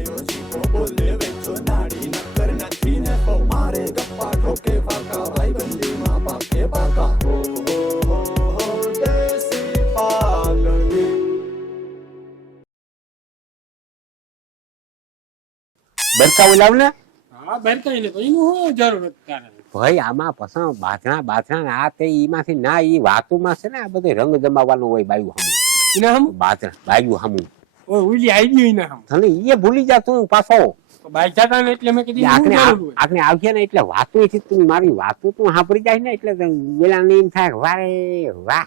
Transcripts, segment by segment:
ગાયો જીવો બોલે વેચો નાડી નકર નથી ને તો મારે ગપ્પા ઠોકે ફાકા ભાઈ બંધીમાં પાકે પાકા હો દેશી પાલડી બરકા લાવ ને હા બેરકાઈ ને એનું શું જરૂર તારે ભાઈ આમાં પસંદ બાથણા આ તે ઈમાંથી ના ઈ વાતુમાં છે ને આ બધું રંગ જમાવવાનું હોય બાયું હમું એના હમ બાથણા બાયું હમું ઓય ઉલી આવી ગયું એના હમ તને ઈ ભૂલી જા તું પાછો બાઈ જાતા ને એટલે મેં કીધું આપણે જરૂર હોય આપણે આવશે ને એટલે વાતું થી તું મારી વાતું તું સાંભળી જાય ને એટલે વેલા ને એમ થાય વારે વાહ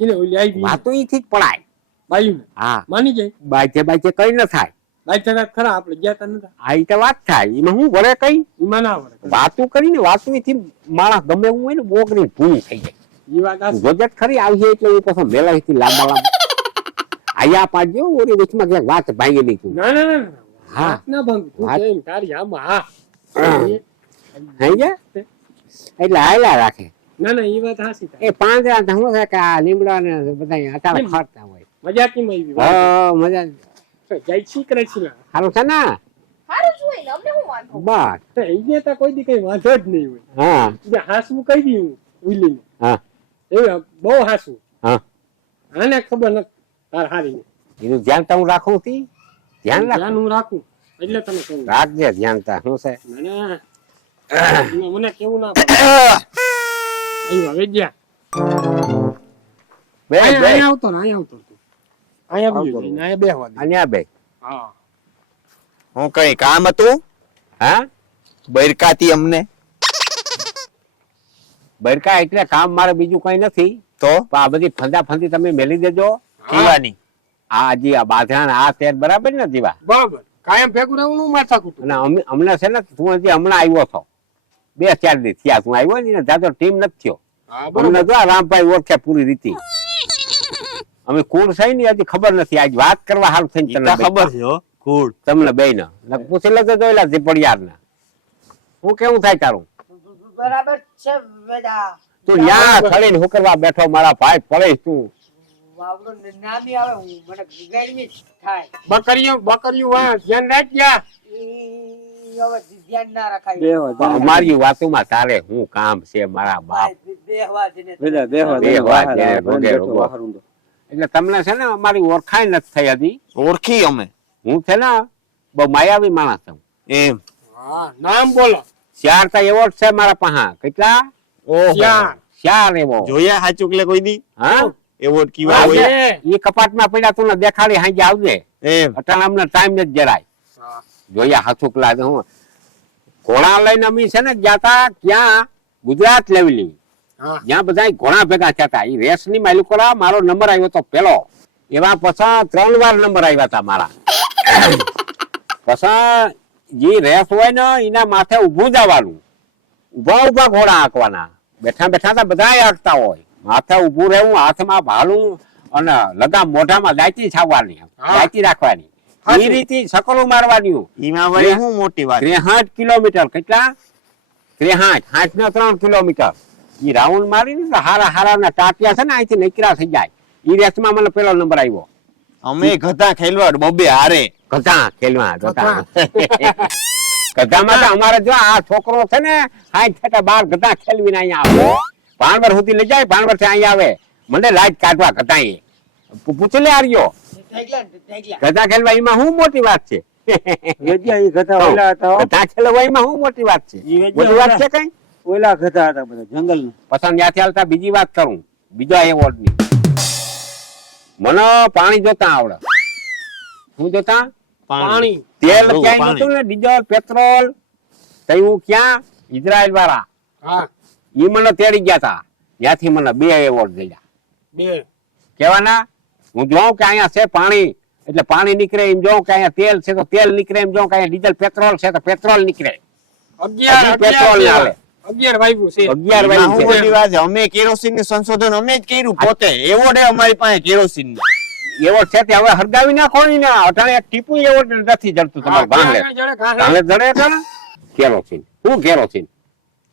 કિને ઉલી આવી ગઈ વાતું ઈ થી જ પડાય બાયું ને હા માની જાય બાજે કઈ ન થાય બાઈ જાતા ખરા આપણે ગયા તા નતા આ ઈ તો વાત થાય એમાં હું વરે કઈ ઈમાં ના વરે વાતું કરીને વાતું થી માણસ ગમે એવું હોય ને બોકરી ભૂલ થઈ જાય ઈ વાત આ જોજત ખરી આવશે એટલે હું પાછો મેલા થી લાંબા આયા પાડજો ઓરી વચમાં ક્યાંક વાત ભાંગી નહીં તું ના ના ના હા વાત ના ભંગ તું વાત- કેમ તારી આમાં હા હઈ ગયા એટલે હાયલા રાખે ના ના ઈ વાત હાસી થાય એ પાંદડા તો શું છે કે આ લીમડા ને બધા અટાણે ખરતા હોય મજા કેમ આવી હા મજા જય શ્રી કૃષ્ણ સારું છે ને હારું જ હોય ને અમને હું વાંધો બસ એને તો કોઈ દી કઈ વાંધો જ નહીં હોય હા એટલે હાસવું કહી દઉં ઉલીને હા એ બહુ હાસવું હા આને ખબર નથી તાર હારી એનું ધ્યાન તો હું રાખું તી ધ્યાન રાખ ધ્યાન હું રાખું એટલે તમે કહું રાખજે ધ્યાન તા શું છે ના ના એમાં મને કેવું ના પડે અહીં હવે ગયા બે બે અહીંયા આવતો ને અહીંયા આવતો તું. અહીંયા આવતો બીજું અહીંયા બેહવા દે અન્યા બે હા હું કઈ કામ હતું હા બરકાતી અમને બરકા એટલે કામ મારે બીજું કઈ નથી તો પણ આ બધી ફંદા ફંદી તમે મેલી દેજો પીવાની આ જે આ બાધરા ને આ તેર બરાબર ને જીવા બરાબર કાયમ ભેગું રહેવું નું માથા કૂટું અને અમને છે ને તું હજી હમણાં આવ્યો છો 2-4 દી થયા તું આવ્યો ને જાતો ટીમ નથી થયો હા અમને બરાબર જો આ રામભાઈ ઓળખે પૂરી રીતે અમે કુળ થઈ ને હજી ખબર નથી આજ વાત કરવા હારું થઈને ઈ તો તને ખબર છે હો કુળ તમને બે ને પૂછી લેજો જોયેલા ઝીપડિયાર ને હું કેવું થાય તારું બરાબર છે વેદા તું ન્યા ખડીને હું કરવા બેઠો મારા ભાઈ પડે તું વાવડો નામી આવે હું મને ગરમી જ થાય બકરીઓ વાહ ધ્યાન રાખજ્યા ઈ હવે ધ્યાન ના રખાય અમારી વાતોમાં તારે હું કામ છે મારા બાપ દેહવા દે બેહવા દે, રોગે રોગો. એટલે તમને છે ને અમારી ઓળખાણ નથી થઈ હજી ઓળખી અમે હું છે ને બહુ માયાવી માણસ છું એમ હા નામ બોલો 4 તો એવોર્ડ છે મારા પાસે કેટલા ઓહો ચાર. 4 એવોર્ડ જોયા હાચુકલે કોઈ દી હા એવોર્ડ કીવા હોય આવજે. એ કપાટમાં પડ્યા તું દેખાડી હાંજે આવજે એમ અટાણે અમને ટાઈમ નથી જરાય હા. જોયા હાથુકલા હું ઘોડા લઈને અમે છે ને જાતા ક્યાં ગુજરાત લેવલી હા જ્યાં બધા ઘોડા ભેગા થતા એ રેસ ની માલિકોડા મારો નંબર આવ્યો તો પેલો એવા પછી 3 વાર નંબર આવ્યા હતા મારા પછી જે રેસ હોય ને એના માથે ઉભું જવાનું ઉભા ઉભા ઘોડા હાંકવાના બેઠા બેઠા તો બધા હાંકતા હોય માથે ઉભું રહેવું હાથમાં ભાલું અને લગામ મોઢામાં દાયતી છાવવાની હા. દાયતી રાખવાની એ રીતે સકલો મારવાની ઈમાં વળી હું મોટી વાત 63 કિલોમીટર કેટલા 63 ને 3 કિલોમીટર ઈ રાઉન્ડ મારીને હારા હારા ના ટાટિયા છે ને અહીંથી નીકળ્યા થઈ જાય ઈ રેસમાં મને પેલો નંબર આવ્યો અમે ગધા ખેલવા બબે હારે ગધા ખેલવા ગધા ગધામાં તો અમારે જો આ છોકરો છે ને 60 બાર ગધા ખેલવીને અહીંયા આવે ભાણવર સુધી લઈ જાય ભાણવર થી અહીંયા આવે મને લાઈટ કાઢવા ગધા એ પૂછી લે આર્યો ગધા ખેલવા એમાં શું મોટી વાત છે ગધા ખેલવા એમાં શું મોટી વાત છે મોટી વાત છે કઈ ઓલા ગધા હતા બધા જંગલ પસંદ ત્યાંથી હાલતા બીજી વાત કરું બીજા એવોર્ડ ની મને પાણી જોતા આવડે શું જોતા પાણી તેલ બરોબર, ક્યાંય પાણી. નતું ને ડીઝલ પેટ્રોલ તયું ક્યાં ઇઝરાયલ વાળા હા ઈ મને તેડી ગયા તા ત્યાંથી મને 2 એવોર્ડ મળ્યા બે કેવાના હું જોઉં કે અહીંયા છે પાણી એટલે પાણી નીકળે એમ જોઉં કે અહીંયા તેલ છે તો તેલ નીકળે એમ જોઉં કે અહીંયા ડીઝલ પેટ્રોલ છે તો પેટ્રોલ નીકળે 11 પેટ્રોલ ના હાલે 11 વાગ્યું છે 11 ઈમાં હું વાગ્યું છે. મોટી વાત છે અમે કેરોસીન નું સંશોધન અમે જ કર્યું પોતે એવોર્ડ અમારી પાસે કેરોસીન એવોર્ડ છે તે હવે હરગાવી નાખો ને અટાણે એક ટીપુ એવોર્ડ નથી જડતું તમારું ભાંગલે ભાંગલે જડે છે ને કેરોસીન શું કેરોસીન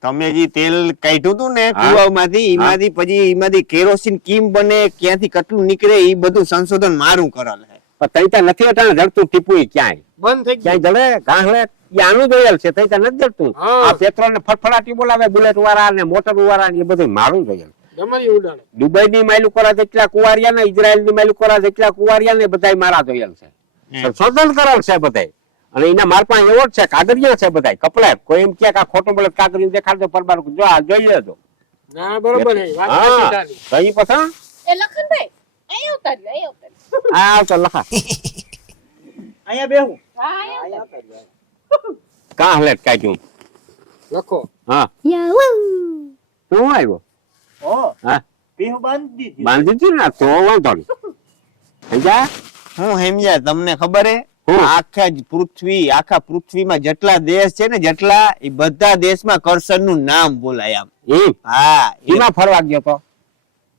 તમે જે તેલ કાઢ્યું હતું ને હા. કુવામાંથી એમાંથી પછી એમાંથી કેરોસીન કેમ બને ક્યાંથી કેટલું નીકળે એ બધું સંશોધન મારું કરેલ છે પણ તઈ ત્યાં નથી અટાણે જડતું ટીપુય ક્યાંય બંધ થઈ ગયું ક્યાંય જડે ગાંહલે એ આનું જોયેલ છે તઈ ત્યાં નથી જડતું હા. આ પેટ્રોલ ને ફટફડાટી બોલાવે બુલેટ વાળા ને મોટર વાળા ને એ બધું મારું જોયેલ જમરી ઉડાડે દુબઈ ની માયલું કોરા જેટલા કુવારિયા ને ઇઝરાયલ ની માયલું કોરા જેટલા કુવારિયા ને બધા મારા જોયેલ છે સંશોધન કરેલ છે બધા અને એના માર પાસે એવો જ છે કાગળિયા છે બધા કપડા કોઈ એમ કે આ ખોટું બોલે કાગળિયું દેખાડજો પરબાર જો આ જોઈએ તો ના બરોબર છે વાત હા સાચી તારી. કઈ પસા એ લખનભાઈ અહીં ઉતાર્યું અહીં ઉતાર્યું આ તો લખા અહીંયા બેહું હા અહીં ઉતાર્યું. કા હલેટ કાઢ્યું લખો હા શું આવ્યો ઓ હા બેહું બાંધી દીધી બાંધી દીધું ને તો વાંધો નહીં સમજ્યા હું સમજ્યા તમને ખબર હે હું? આખા પૃથ્વીમાં જેટલા દેશ છે ને જેટલા એ બધા દેશમાં કરશન નું નામ બોલાય આમ એમ હા એમાં ફરવા ગયો તો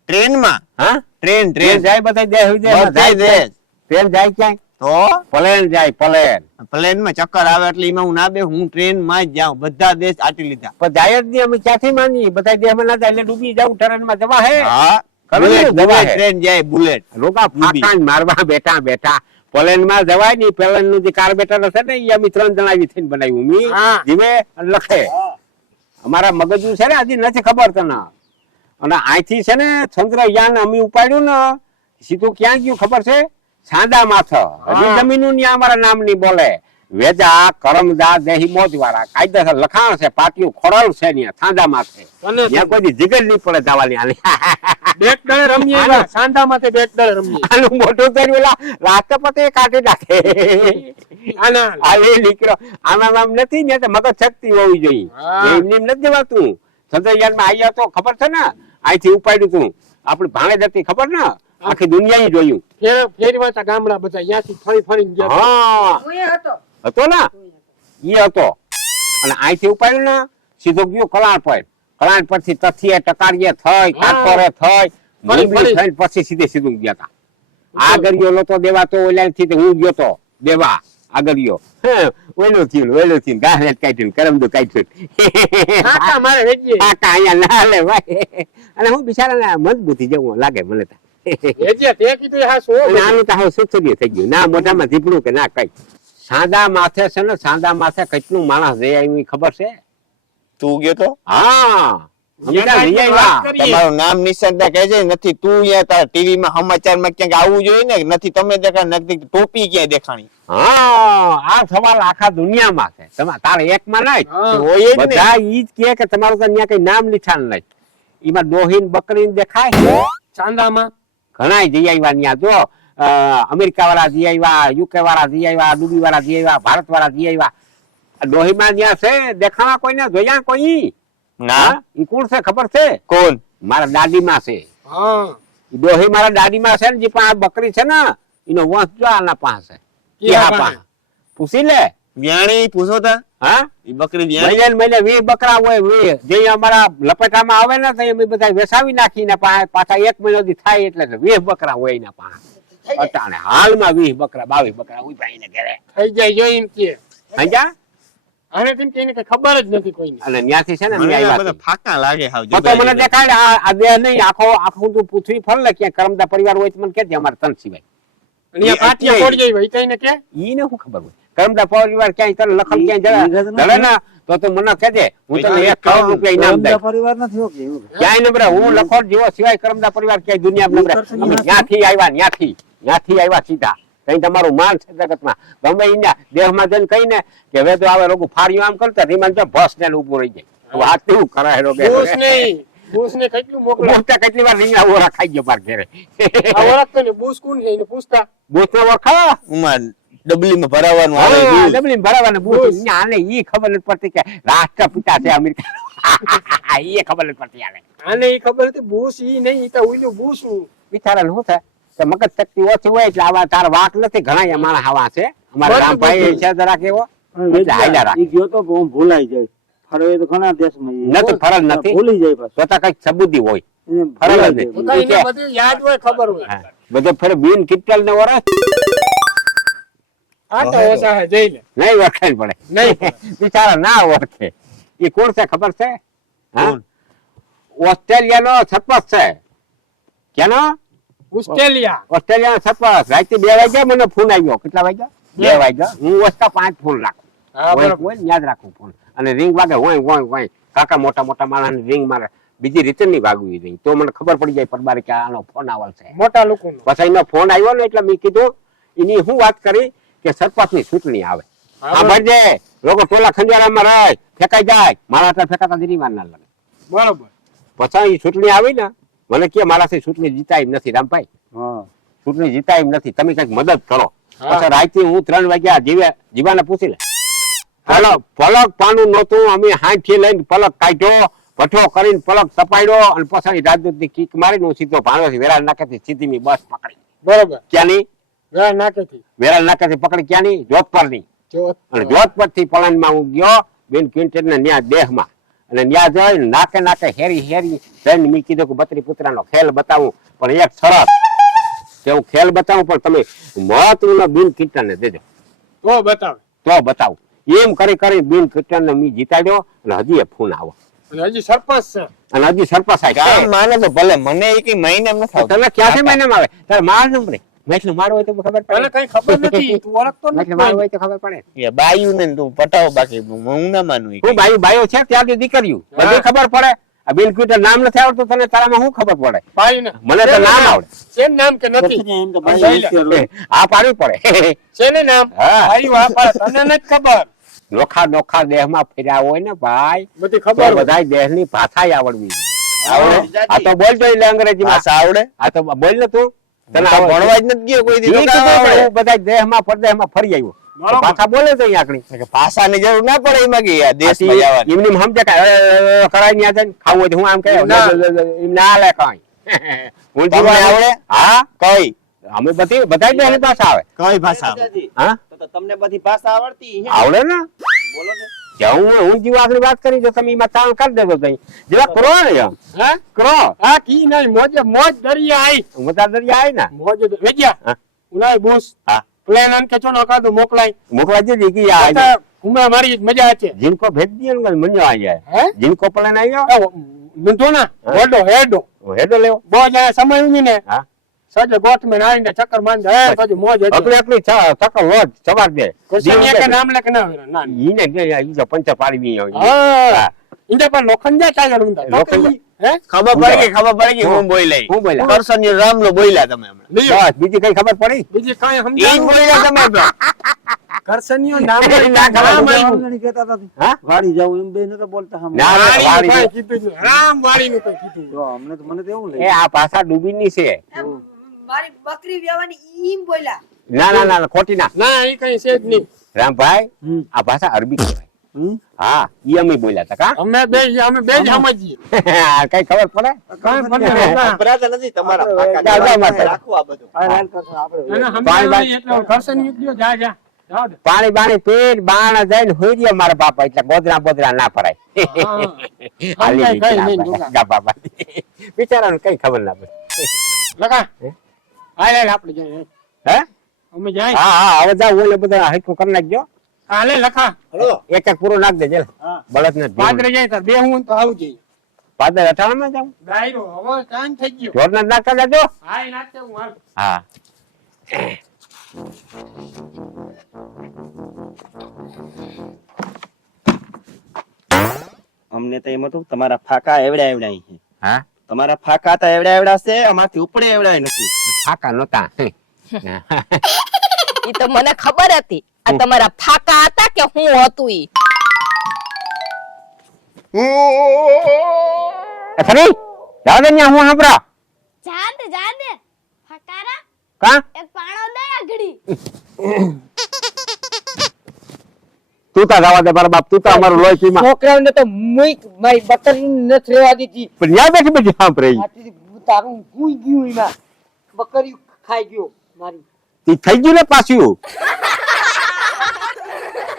ટ્રેનમાં હા ટ્રેન ટ્રેન જાય બધા દેશ વિદેશમાં બધા જાય દેશ ટ્રેન જાય ક્યાંય તો પ્લેન જાય પ્લેન પ્લેન માં ચક્કર આવે એટલે એમાં હું ના બે હું ટ્રેન માં જ જાઉં બધા દેશ આટી લીધા પણ જાય જ નહીં અમે ક્યાંથી માની બધા દેશમાં ના જાય એટલે ડૂબી જાવ ટ્રેન માં જવા હે હા ખબર છે, બુલેટ દવા હે. ટ્રેન જાય બુલેટ રોકા ફાંકા જ મારવા બેઠા બેઠા પ્લેન માં જવાય નહીં પ્લેન નું જે કાર્બેટર હશે ને એ અમે 3 જણા આવી થઈને બનાવ્યું મી હા. જીવે અને લખે અમારા મગજનું છે ને હજી નથી ખબર તને અને અહીંથી છે ને ચંદ્રયાન અમે ઉપાડ્યું ને સીધું ક્યાં ગયું ખબર છે સાંદા માથ હજી હા. જમીનું ન્યા અમારા નામ ની બોલે વેજા કરમદા દેહી મોજ વાળા કાયદેસર લખાણ છે પાટિયું ખોરલ છે ન્યા સાંદા માથે અને ત્યાં કોઈ જીગર નહીં પડે જવાની આની બેટ દળે રમીએ એવા, સાંધા માથે બેટ દળે રમીએ આનું મોટું કર્યું ઓલા રાષ્ટ્રપતિ કાઢી નાખે આના આ એ દીકરો આમાં આમ નથી ને તો મગજ શક્તિ હોવી જોઈએ હા. એમને એમ નથી જવાતું ચંદ્રયાન માં આવ્યા તો ખબર છે ને અહીંથી ઉપાડ્યું તું આપણે ભાણે જતી ખબર ને આખી દુનિયાએ જોયું ફેરવા તા ગામડા બધા ત્યાંથી ફરી ફરીને ગયા હા હું એ હતો હતો ને ઈ હતો અને અહીંથી ઉપાડ્યું ને સીધો ગયો કલાણ પર કલાણ પરથી તથીએ ટકારીએ થઈ કાટકોરે થઈ મુંબઈ થઈને પછી સીધે સીધું ગયા તા આગળિયો નતો દેવા તો ઓલાથી તો હું ગયો તો દેવા આગળિયો ઓલો થયું ગાહરેટ કાઢ્યું કરમદો કાઢ્યું કાકા મારે વેચીએ કાકા અહીંયા ના લે ભાઈ અને હું બિચારાને મજબૂતી જેવું લાગે મને તો વેચીએ તે કીધું હા શું અને આનું તો હવે સુખસુખી થઈ ગયું ના મોઢામાં ઝીપડું કે ના કઈ સાદા માથે છે ને સાદા માથે કેટલું માણસ જઈ આવ્યું ખબર છે તું ગયો તો હા અમે ત્યાં જઈ આવ્યા. વાત કરીએ. તમારું નામ નિશાનતા કહે છે નથી તું અહીંયા તાર ટીવી માં સમાચારમાં ક્યાંક આવવું જોઈએ ને નથી તમે દેખાણ નથી ટોપી ક્યાંય દેખાણી હા આ સવાલ આખા દુનિયામાં છે તારે એકમાં નહીં હા. હોય જ ને બધા ઈ જ કહે કે તમારું તો ત્યાં કઈ નામ નિશાન નહીં એમાં ડોહીન બકરીને દેખાય ચાંદામાં ઘણા જઈ આવ્યા ત્યાં જો અમેરિકા વાળા જઈ આવ્યા યુકે વાળા જઈ આવ્યા દુબઈ વાળા જઈ આવ્યા ભારત વાળા જઈ આવ્યા ડોહીમાં જ્યાં છે દેખાવા કોઈને જોયા કોઈ ના ઈ કોણ છે ખબર છે કોણ મારા દાદીમાં છે હા ઈ ડોહી મારા દાદીમાં છે ને જે પણ આ બકરી છે ને એનો વંશ જો આના પાસે ક્યાં પાસે પૂછી લે વ્યાણી પૂછો તા હા ઈ બકરી વ્યાણી મહિને ને મહિને 20 બકરા હોય 20 જે અમારા લપેટામાં આવે ને તો અમે બધા વેસાવી નાખીને પાછા 1 મહિનો દી થાય એટલે 20 બકરા હોય એના પાસે અટાણે હાલમાં 20 બકરા 22 બકરા ઉભા એને ઘરે થઈ જાય જોઈને કે સમજ્યા આને તેમ કે એને કઈ ખબર જ નથી કોઈને અને ન્યાથી છે ને મને અમે આ આવ્યા બધા છીએ. ફાકા લાગે હાવ તો તો મને દેખાડ આ દેહ નહીં આખું તું પૃથ્વી ફર લે ક્યાં કરમદા પરિવાર હોય તો મને કહેજે અમારે તન સિવાય અહીંયા પાટિયા પડી જાય ભાઈ કઈને કે ઈને શું ખબર હોય કરમદા પરિવાર ક્યાંય તને લખન ક્યાંય જડે ને તો મને કહેજે હું તને 1 કરોડ રૂપિયા ઇનામ દઈશ પરિવાર નથી હોતી એવું. ક્યાંય નંબર હું લખોટ જેવો સિવાય કરમદા પરિવાર ક્યાંય દુનિયામાં નંબર અમે ત્યાંથી આવ્યા ત્યાંથી આવ્યા સીધા કઈ તમારું માન છે જગતમાં ગમે ઇન્ડિયા દેહમાં જઈને કહીને કે હવે તો આવે લોકો ફાડ્યું આમ કરતા રીમાન તો બસ ને ઉભું રહી જાય વાત કેવું કરે લોકો બૂસ નહીં બૂસ ને કેટલું મોકલા બોલતા કેટલી વાર રીંગણા ઓરા ખાઈ ગયો માર ઘરે આ ઓળખતો ને બૂસ કોણ છે એને પૂછતા બોસ ને ઓળખા ઉમાં ડબલીમાં ભરાવાનું આવે હા, દૂધ. ડબલીમાં ભરાવાના બૂસ. બૂસ. આને ઈ ખબર નથી પડતી કે રાષ્ટ્રપિતા છે અમેરિકા ઈ ખબર નથી પડતી આને આને ઈ ખબર હતી બૂસ ઈ નહીં ઈ તો ઉલ્યું બૂસ બિચારાને શું થાય કે મગજ શક્તિ ઓછી હોય એટલે આવા તાર વાત નથી ઘણા માણસ આવા છે અમારા બધું, રામભાઈ બધું. છે જરાક એવો પણ એટલે હાલ્યા રાખે. ઈ ગયો તો બહુ ભૂલાઈ જાય ફરવે તો ઘણા દેશમાં ઈ. નથી, ફરજ નથી. ભૂલી જાય પાછું. તો કઈક સબૂતી હોય એને ફરજ ભૂલાઈ નથી. જાય. તો એને બધું યાદ હોય ખબર હોય હા. બધો ફરે બીન કિટલ ને ઓરસ આ તો ઓછા હે જઈ લે નહીં ઓળખાય પડે નહીં પડે. બિચારા ના ઓળખે એ કોણ છે ખબર છે હા? કોણ? ઓસ્ટ્રેલિયાનો સરપંચ છે કેનો ઓસ્ટ્રેલિયા સરપંચ રાતે 2 વાગ્યા મને ફોન આવ્યો. કેટલા વાગ્યા? 2 વાગ્યા. હું ઓછા 5 ફોન રાખું. હા, બરાબર. હોય ને યાદ રાખું ફોન. અને રિંગ વાગે હોય કાકા મોટા મોટા માણસ રિંગ મારે બીજી રીતે નહીં વાગવી રિંગ, તો મને ખબર પડી જાય પરબારે કે આનો ફોન આવલ છે. મોટા લોકોનો. પછી એનો ફોન આવ્યો ને એટલે મેં કીધું એની હું વાત કરી કે સરપંચની ચૂંટણી આવે. હા ભાઈ, લોકો ટોલા ખંડિયારામાં રહે, ફેંકાઈ જાય, મારા આટલા ફેંકાતા દીની વાર ના લાગે. બરોબર. પછી એ ચૂંટણી આવી ને મને કે મારાથી ચૂંટણી જીતાય એમ નથી રામભાઈ, હા ચૂંટણી જીતાય એમ નથી, તમે કઈક મદદ કરો. હા. પછી રાતે હું 3 વાગ્યા જીવાને પૂછી લે. પલક પાનું નહોતું, અમે હાથથી લઈને પલક કાઢ્યો, ભઠ્ઠો કરીને પલક તપાડ્યો અને પછી રાજદૂતની કિક મારીને હું સીધો ભાણવડથી વેરાળ નાકેથી સીધી મી બસ પકડી. બરોબર. ક્યાંની? વેરાળ નાકેથી પકડી ક્યાંની? જોધપરની. જો અને જોધપર થી પલાનમાં હું ગયો બેન ક્વિન્ટલ ને ન્યા દેહમાં, અને ન્યા જઈ નાકે હેરી જઈને મેં કીધું કે બત્રી પુત્રાનો ખેલ બતાવું, પણ એક શરત કે હું ખેલ બતાવું પણ તમે મહત્વનો બિન ક્વિન્ટલ ને દેજો તો બતાવે. તો બતાવું. એમ કરી બિન ક્વિન્ટલ ને મેં જીતાડ્યો અને હજી ફોન આવો અને હજી સરપંચ છે. અને હજી સરપંચ કામ માને તો ભલે, મને એ કઈ મહિને નથી આવતું. તમે ક્યાંથી મહિનામાં આવે તારે માર નંબરે મેટલું મારું હોય તો ખબર તને પડે. કઈ ખબર નથી, તું ઓળખતો મેટલું મારું નથી. હોય તો ખબર પડે. એ બાયું ને તું પટાવો, બાકી હું ના માનું ઈ હું કઈ. બાયો છે ત્યાંથી દીકરીયું બધી ખબર પડે. આ બિન ક્વિન્ટલ નામ નથી આવડતું તને, તારામાં શું ખબર પડે? ભાઈ ને મને તો નામ આવડે. છે ને નામ કે નથી? એમ તો ભાઈ ભાઈ લે. વિચારો. આ પાડવી પડે. છે ને નામ? હા. ભાઈ વાહ તને નથી ખબર. નોખા દેહમાં ફર્યા હોય ને ભાઈ, બધી તો ખબર હોય. બધાય દેહની ભાષાય આવડવી જોઈએ. આવડે? આ તો બોલ જો એટલે અંગ્રેજીમાં. ભાષા આવડે? આ તો બોલ ને તું. તને હું તો આવડે? ભણવા જ નથી ગયો કોઈ દી, તો ઈ કાં કીધું આવડે? કે હું બધાય દેહમાં પરદેહમાં ફરી આવ્યો. બરોબર. ભાષા બોલે તો અહીંયા આકડી. કે ભાષાની જરૂર ના પડે એમાં કે આ દેશમાં જવાની. એમની સમજે કે કરાય ન્યા જઈને ખાવું હોય તો હું આમ કહે ના. એમ ના લે કઈ. હું તમને જીવવા આવડે? હા, કઈ અમે બધાય દેહની ભાષા આવે. કઈ ભાષા હા, તો તમને બધી ભાષા આવડતી હે? આવડે ને. બોલો ને. હું જીવા આગળ વાત કરી જો તમે એમાં તાણ કરી દેજો તઈ જેવા કરો ને એમ હા? કરો. હા કી નહીં, મોજ દરિયા આઈ. મજા દરિયા આવી ને મોજ વેજ્યા. હા. ઉલાય બુસ. હા. પ્લેન આન કે ચોનો કાદો મોકલાય. મોકલા દીધી કે આ તો ઘુમા મારી મજા છે. जिनको भेज दिए ना मजा आ जाए. હે? जिनको प्लान आया નંધો ના હા. હેડો हेड ले બહુ જાય સમય ઉની ને हाँ સજે ગોઠ में આવીને ચક્કર મારી દે હે પછી મોજ હતી. अपने अपनी थकल रोज सवार दे કૃષ્ણિયા કે નામ લે કે ના વેરા ના ઈને કે ઈ જો પંચર પાડી મી હા ઇંદે પર લોખંડિયા ટાયર ઊંધા લોખંડિયા. હે ખબર પડી કે હું બોલ્યા હું બોલ્યા કરસનીય રામનો બોલ્યા તમે હમણાં. લ્યો બસ બીજી કઈ ખબર પડી બીજી કાંઈ ઈ જ સમજાવું બોલ્યા તમે તો. કરસનિયો નામ ના ખબર નામ પડી. આવ્યું. વાળી કહેતા હતા. હા વાળી જાવું એમ બે નતા બોલતા હમ. ના, ના, વાળીનું વાળી કાંઈ જો. કીધું નહીં. રામ વાળીનું કાંઈ કીધું નહીં. જો અમને તો મને તો એવું એ લાગે આ ભાષા ડૂબીની છે. મારી બકરી વ્યવાની ઈમ બોલ્યા. ના ખોટી ના ના એ કઈ છે જ નહીં. રામભાઈ હમ. આ ભાષા અરબી કહેવાય. હમ? હા ઈ અમે બોલ્યા હતા કા અમે બે જ સમજીએ કઈ ખબર પડે કાંઈ પડે ના. સંભળાતા નથી તમારા આપણે કાકા. જા, જા, રાખવું આ બધું. આ લાલ કરતા આપણે એને સમજાવ્યું નહીં એટલે કરસનિયો કયો જા જાઓ દે. પાણી બાણી પીને બાણા જઈને હોઈ રહ્યો મારા બાપા એટલે બોધરા ના ભરાય હાલી સમજાય કઈ નહીં, નીકળ્યા જોકા. ગા બાપા બિચારાને કઈ ખબર ના પડે લગા હે? હાલે આપણે જઈએ હે અમે જાય હા હવે જાવ ઓલે બધા હરખું કરી નાખજો હાલે લખા એક એક પૂરો નાખ દેજે બળદ ને પાદરે જાય તાર બે હું તો આવું જઈએ પાદર 98 માં જાવ ડાયરો હવે ટાઈમ થઈ ગયો જોરદાર નાખતા જાજો હા એ નાખતે હું હાલ હા અમને તો એમ હતું તમારા ફાકા એવડા છે. હા તમારા ફાકા તો એવડા છે, અમારથી ઉપડે એવડાય નથી. ફાકા નહોતા ઈ તો મને ખબર હતી આ તમારા ફાકા હતા કે હું હતું ઈ ખરી જાવ દે ન્યા હું સાંભળો જાને ફકારા કા એક પાણો દે આગળી તું તા જવા દે મારા બાપ તું તા અમારું લોહી પીમાં છોકરાઓને તો મુઈક મારી બકરી નથી રેવા દીધી. પણ ન્યા બેઠી બધી સાંભળે આથી તારું ભૂઈ ગયું એમાં બકરી ખાઈ ગયો મારી. ઈ થઈ ગયું ને પાછું